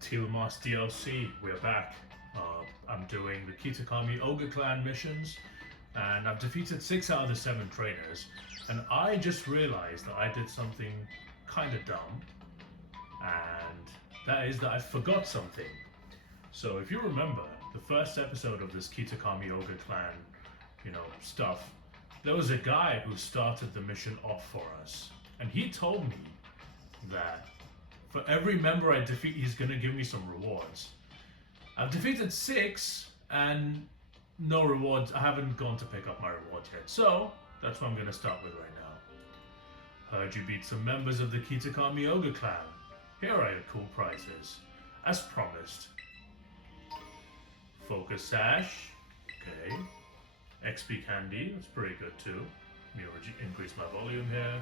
Teal Mask DLC, we're back. I'm doing the Kitakami Ogre Clan missions, and I've defeated 6 out of the 7 trainers. And I just realized that I did something kind of dumb, and that is that I forgot something. So if you remember the first episode of this Kitakami Ogre Clan, stuff, there was a guy who started the mission off for us, and he told me that for every member I defeat, he's gonna give me some rewards. I've defeated 6 and no rewards. I haven't gone to pick up my rewards yet, so that's what I'm gonna start with right now. Heard you beat some members of the Kitakami Ogre Clan. Here are your cool prizes, as promised. Focus Sash, okay. XP Candy, that's pretty good too. Let me increase my volume here.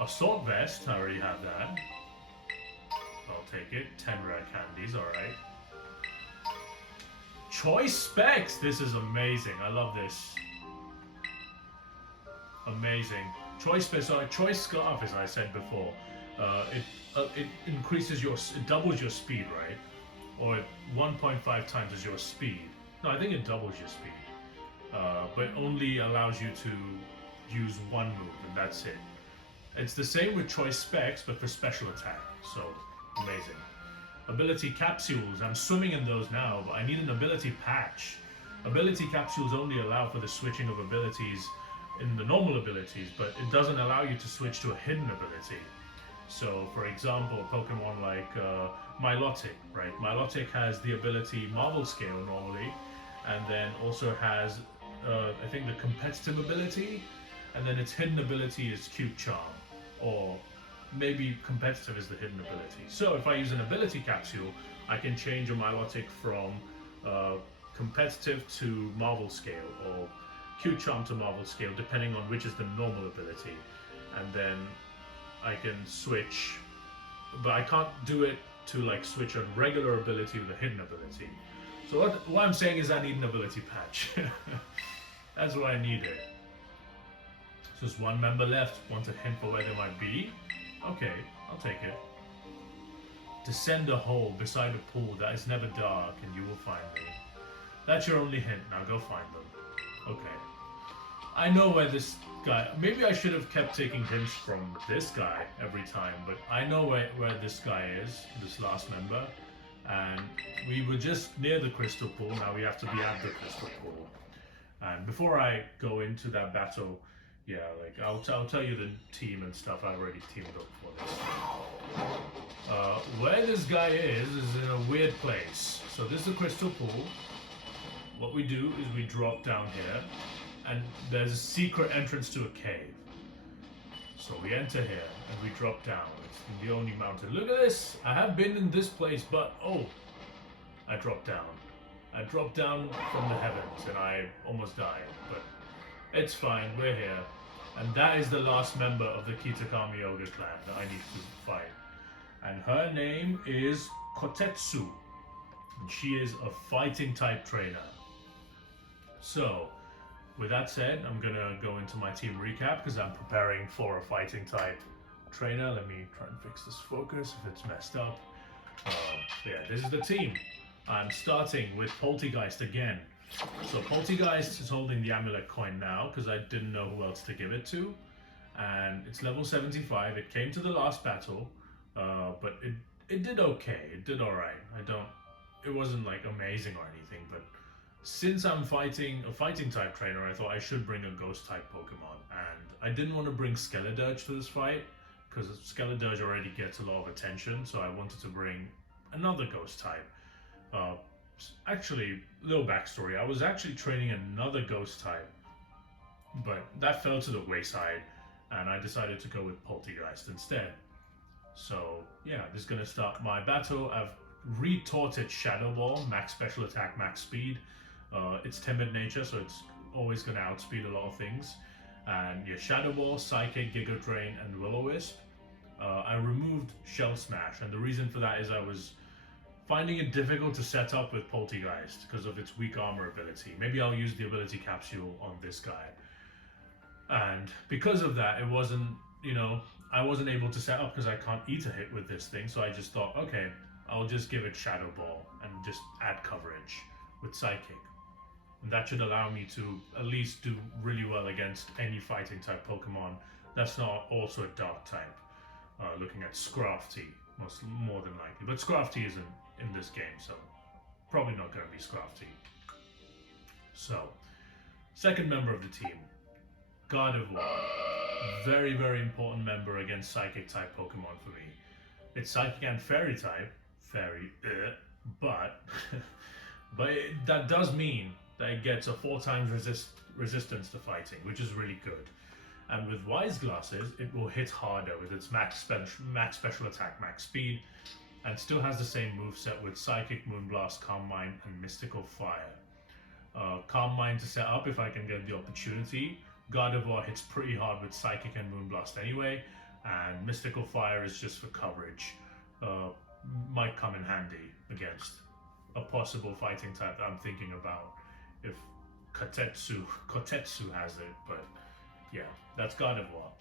Assault Vest, I already have that. I'll take it. 10 rare candies, alright. Choice Specs! This is amazing. I love this. Amazing. Choice Specs, sorry, Choice Scarf, as I said before. It increases it doubles your speed, right? Or 1.5 times as your speed. No, I think it doubles your speed. But only allows you to use one move, and that's it. It's the same with Choice Specs, but for special attack, so amazing. Ability Capsules, I'm swimming in those now, but I need an ability patch. Ability Capsules only allow for the switching of abilities in the normal abilities, but it doesn't allow you to switch to a hidden ability. So, for example, Pokemon like Milotic, right? Milotic has the ability Marvel Scale normally, and then also has, I think, the competitive ability, and then its hidden ability is Cute Charm. Or maybe competitive is the hidden ability. So if I use an ability capsule, I can change a Milotic from competitive to Marvel Scale, or Cute Charm to Marvel Scale, depending on which is the normal ability. And then I can switch, but I can't do it to like switch a regular ability with a hidden ability. So what I'm saying is I need an ability patch. That's why I need it. So there's one member left. Want a hint for where they might be? Okay, I'll take it. Descend a hole beside a pool that is never dark and you will find me. That's your only hint. Now go find them. Okay. I know where this guy... Maybe I should have kept taking hints from this guy every time, but I know where this guy is, this last member. And we were just near the crystal pool. Now we have to be at the crystal pool. And before I go into that battle... Yeah, like I'll tell you the team and stuff. I already teamed up for this. Where this guy is in a weird place. So this is the crystal pool. What we do is we drop down here, and there's a secret entrance to a cave. So we enter here and we drop down. It's the only mountain. Look at this! I have been in this place, but oh, I dropped down. I dropped down from the heavens and I almost died, but it's fine. We're here. And that is the last member of the Kitakami Ogre Clan that I need to fight. And her name is Kotetsu. And she is a fighting type trainer. So, with that said, I'm gonna go into my team recap because I'm preparing for a fighting type trainer. Let me try and fix this focus if it's messed up. Yeah, this is the team. I'm starting with Poltegeist again. So Poltegeist is holding the amulet coin now because I didn't know who else to give it to, and it's level 75. It came to the last battle, but it did okay. It did all right. It wasn't like amazing or anything, but since I'm fighting a fighting type trainer, I thought I should bring a ghost type Pokemon, and I didn't want to bring Skeledirge for this fight because Skeledirge already gets a lot of attention, so I wanted to bring another ghost type. Actually, little backstory, I was actually training another ghost type, but that fell to the wayside, and I decided to go with Poltegeist instead. So, yeah, this is going to start my battle. I've retaught it Shadow Ball, max special attack, max speed. It's timid nature, so it's always going to outspeed a lot of things. And yeah, Shadow Ball, Psychic, Giga Drain, and Will-O-Wisp. I removed Shell Smash, and the reason for that is I was finding it difficult to set up with Poltegeist because of its weak armor ability. Maybe I'll use the ability capsule on this guy. And because of that, it wasn't, I wasn't able to set up because I can't eat a hit with this thing, so I just thought, okay, I'll just give it Shadow Ball and just add coverage with Psychic. And that should allow me to at least do really well against any fighting type Pokemon that's not also a dark type. Looking at Scrafty, more than likely. But Scrafty isn't in this game, so probably not going to be Scrafty. So, second member of the team, Gardevoir. Very, very important member against Psychic type Pokemon for me. It's Psychic and Fairy type. But that does mean that it gets a 4 times resistance to fighting, which is really good. And with Wise Glasses, it will hit harder with its max special attack, max speed, and still has the same moveset with Psychic, Moonblast, Calm Mind, and Mystical Fire. Calm Mind to set up if I can get the opportunity. Gardevoir hits pretty hard with Psychic and Moonblast anyway, and Mystical Fire is just for coverage. Might come in handy against a possible fighting type that I'm thinking about if Kotetsu has it, but yeah, that's Gardevoir.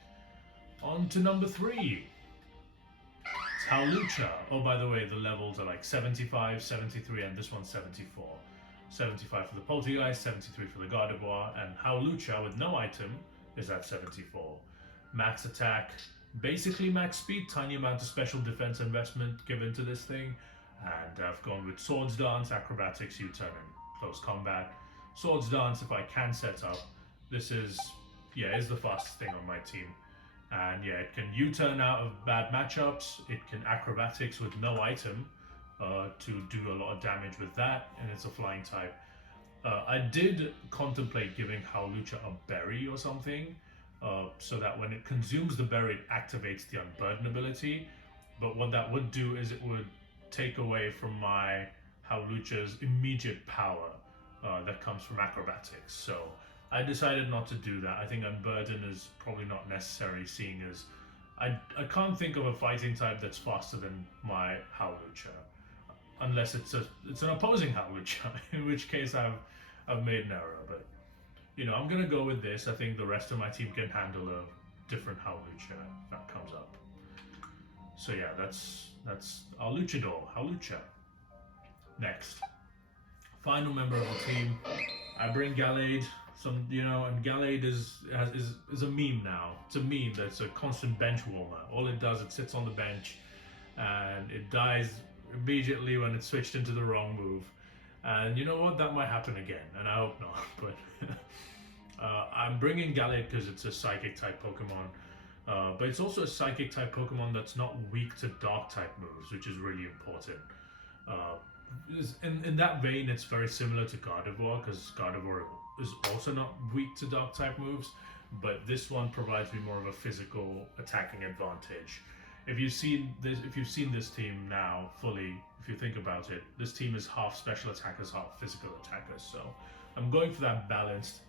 On to number 3. It's Hawlucha. Oh, by the way, the levels are like 75, 73, and this one's 74. 75 for the Poltergeist, 73 for the Gardevoir, and Hawlucha with no item is at 74. Max attack, basically max speed, tiny amount of special defense investment given to this thing, and I've gone with Swords Dance, Acrobatics, U-turn, and Close Combat. Swords Dance, if I can set up, this is the fastest thing on my team. And yeah, it can U-turn out of bad matchups, it can Acrobatics with no item to do a lot of damage with that, and it's a flying type. I did contemplate giving Hawlucha a berry or something, so that when it consumes the berry, it activates the Unburden ability. But what that would do is it would take away from my Hawlucha's immediate power that comes from Acrobatics. So I decided not to do that. I think Unburden is probably not necessary, seeing as I can't think of a fighting type that's faster than my Hawlucha, unless it's an opposing Hawlucha, in which case I've made an error. But you know, I'm gonna go with this. I think the rest of my team can handle a different Hawlucha if that comes up. So yeah, that's our Hawlucha. Next, final member of the team, I bring Gallade. And Gallade is a meme now. It's a meme that's a constant bench warmer. All it does, it sits on the bench, and it dies immediately when it's switched into the wrong move. And you know what? That might happen again, and I hope not. But I'm bringing Gallade because it's a Psychic type Pokemon, but it's also a Psychic type Pokemon that's not weak to Dark type moves, which is really important. In that vein, it's very similar to Gardevoir, because Gardevoir is also not weak to Dark type moves, but this one provides me more of a physical attacking advantage. If you've seen this team now fully, if you think about it, this team is half special attackers, half physical attackers. So I'm going for that balanced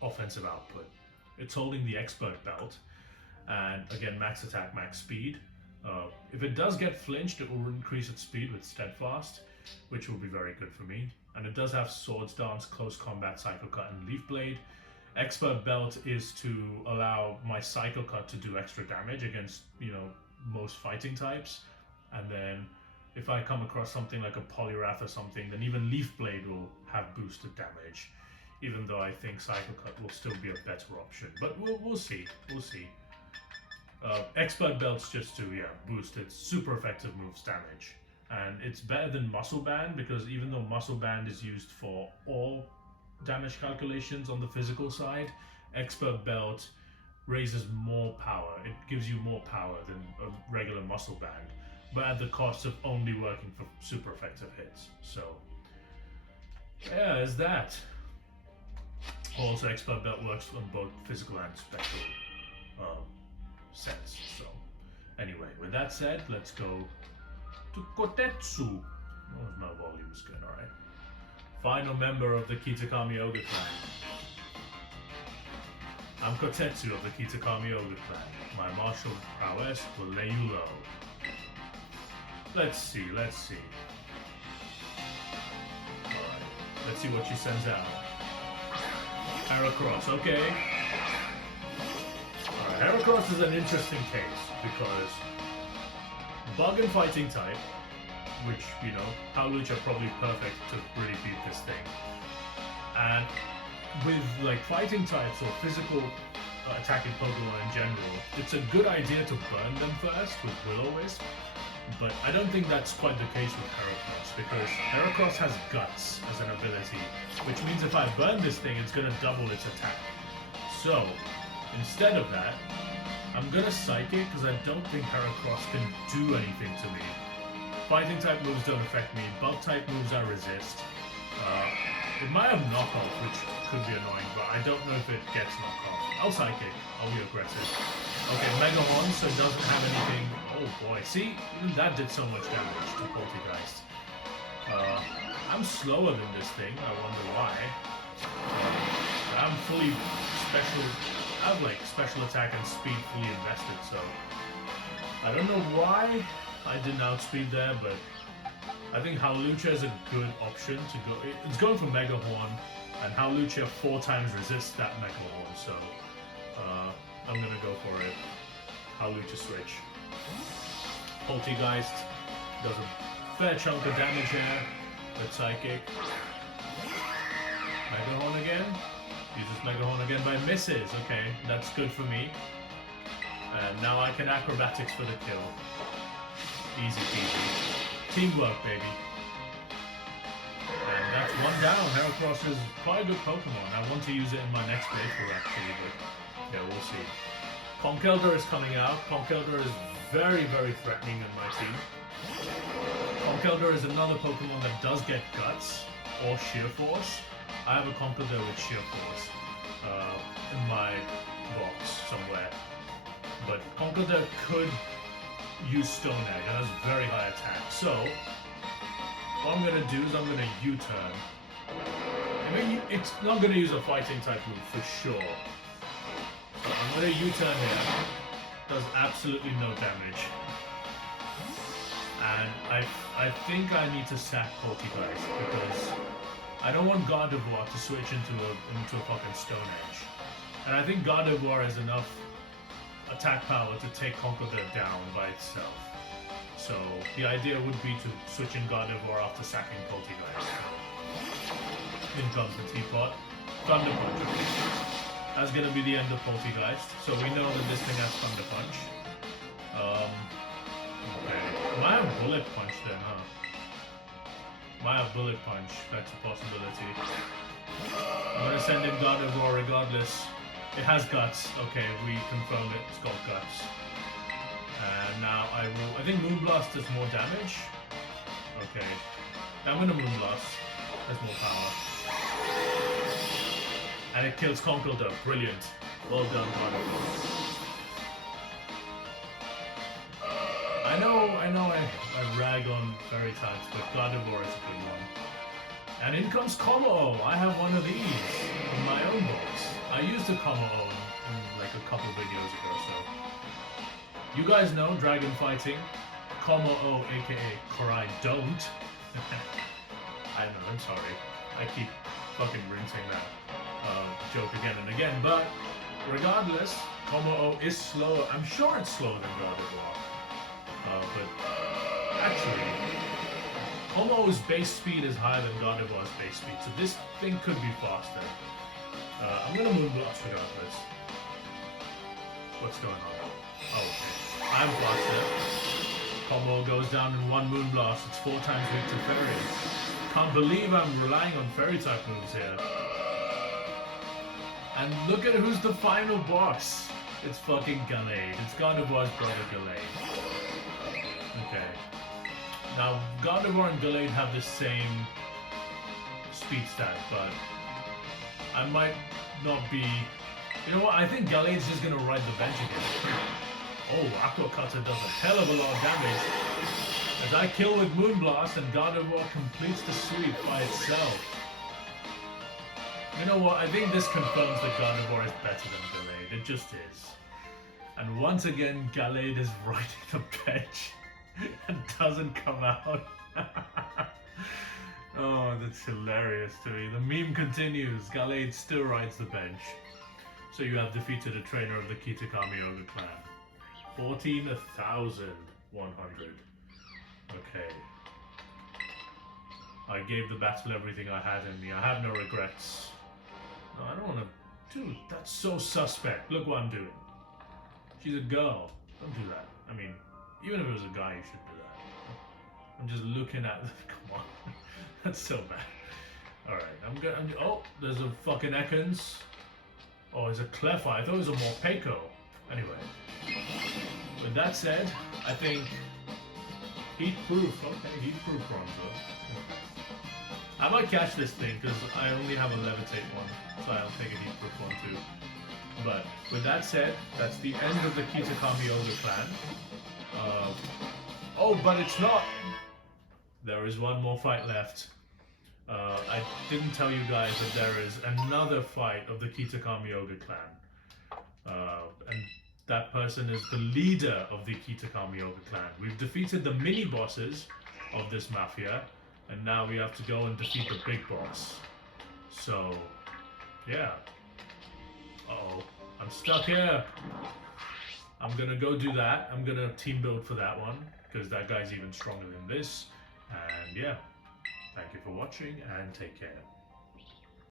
offensive output. It's holding the Expert Belt, and again, max attack, max speed. If it does get flinched, it will increase its speed with Steadfast, which will be very good for me. And it does have Swords Dance, Close Combat, Psycho Cut, and Leaf Blade. Expert Belt is to allow my Psycho Cut to do extra damage against, most fighting types. And then if I come across something like a Poliwrath or something, then even Leaf Blade will have boosted damage. Even though I think Psycho Cut will still be a better option. But we'll see. We'll see. Expert Belt's just to boost its super effective moves damage. And it's better than Muscle Band, because even though Muscle Band is used for all damage calculations on the physical side, Expert Belt raises more power. It gives you more power than a regular Muscle Band, but at the cost of only working for super effective hits. So yeah, there's that. Also, Expert Belt works on both physical and special sets. So anyway, with that said, let's go to Kotetsu. Oh, my volume's good, alright. Final member of the Kitakami Ogre Clan. I'm Kotetsu of the Kitakami Ogre Clan. My martial prowess will lay you low. Let's see. Alright, let's see what she sends out. Heracross, okay. Alright, Heracross is an interesting case because bug and fighting type, which, you know, Howlucha are probably perfect to really beat this thing. And with like fighting types or physical attacking Pokemon in general, it's a good idea to burn them first with Will-O-Wisp, but I don't think that's quite the case with Heracross, because Heracross has Guts as an ability, which means if I burn this thing, it's going to double its attack. So, instead of that, I'm going to Psychic, because I don't think Heracross can do anything to me. Fighting type moves don't affect me, Bug type moves I resist. It might have knockoff, which could be annoying, but I don't know if it gets knockoff. I'll Psychic. I'll be aggressive. Okay, Mega Horn, so it doesn't have anything. Oh boy, see? Even that did so much damage to Poltergeist. I'm slower than this thing, I wonder why. I'm fully special. I have like special attack and speed fully invested, so I don't know why I didn't outspeed there, but I think Howlucha is a good option to go. It's going for Mega Horn, and Howlucha 4 times resists that Mega Horn, so I'm gonna go for it. Howlucha switch. Poltergeist does a fair chunk of damage here. Let's Psychic. Mega Horn again. Uses Mega Horn again, but misses. Okay, that's good for me. And now I can Acrobatics for the kill. Easy peasy. Teamwork, baby. And that's 1 down. Heracross is quite a good Pokemon. I want to use it in my next playthrough, actually, but yeah, we'll see. Conkeldurr is coming out. Conkeldurr is very, very threatening in my team. Conkeldurr is another Pokemon that does get Guts or Sheer Force. I have a Conkeldurr with Sheer Force in my box somewhere. But Conkeldurr could use Stone Edge. It has very high attack. So, what I'm going to do is I'm going to U-turn. I mean, it's not going to use a fighting type move for sure. So I'm going to U-turn here. Does absolutely no damage. And I think I need to sack Poltergeist because I don't want Gardevoir to switch into a fucking Stone Edge. And I think Gardevoir has enough attack power to take Conkeldurr down by itself. So the idea would be to switch in Gardevoir after sacking Poltergeist. In comes the Teapot. Thunder Punch. That's gonna be the end of Poltergeist. So we know that this thing has Thunder Punch. Okay. Might have Bullet Punch then, huh? Might have Bullet Punch. That's a possibility. I'm gonna send in Gardevoir regardless. It has Guts. Okay, we confirm it. It's got Guts. And now I think Moonblast does more damage. Okay. I'm gonna Moonblast. There's more power. And it kills Conkeldurr. Brilliant. Well done, Gardevoir. I know I rag on fairy types, but Gardevoir is a good one. And in comes Como-O. I have one of these in my own box. I used a Como-O in like a couple videos ago, so. You guys know Dragon Fighting. Como-O, aka Cry Don't. I know, I'm sorry. I keep fucking rinsing that joke again and again, but regardless, Como-O is slower. I'm sure it's slower than Gardevoir. But actually, Como-O's base speed is higher than Gardevoir's base speed, so this thing could be faster. I'm gonna Moonblast regardless. What's going on? Oh, okay. I'm faster. Como-O goes down in 1 Moonblast. It's 4 times weak to Fairy. Can't believe I'm relying on Fairy type moves here. And look at who's the final boss. It's fucking Gallade. It's Gardevoir's brother Gallade. Okay. Now, Gardevoir and Gallade have the same speed stat, but I might not be... You know what? I think Gallade's just gonna ride the bench again. Oh, Aqua Cutter does a hell of a lot of damage. As I kill with Moonblast and Gardevoir completes the sweep by itself. You know what? I think this confirms that Gardevoir is better than Gallade. It just is. And once again, Gallade is riding the bench and doesn't come out. Oh, that's hilarious to me. The meme continues. Gallade still rides the bench. So you have defeated a trainer of the Kitakami Ogre Clan. 14,100. Okay. I gave the battle everything I had in me. I have no regrets. No, I don't want to... Dude, that's so suspect. Look what I'm doing. She's a girl. Don't do that. I mean, even if it was a guy, you shouldn't do that. I'm just looking at... Come on. That's so bad. Alright, oh, there's a fucking Ekans. Oh, it's a Cleffa. I thought it was a Morpeko. Anyway. With that said, I think... Heat-proof. Okay, heat-proof Bronzer. I might catch this thing, because I only have a Levitate one. So I'll take a heat-proof one too. But with that said, that's the end of the Kitakami Ogre Clan. Oh, but it's not! There is one more fight left. I didn't tell you guys that there is another fight of the Kitakami Ogre Clan. And that person is the leader of the Kitakami Ogre Clan. We've defeated the mini-bosses of this mafia, and now we have to go and defeat the big boss. So, yeah. Uh-oh, I'm stuck here. I'm gonna go do that. I'm gonna team build for that one, because that guy's even stronger than this. And yeah. Thank you for watching and take care.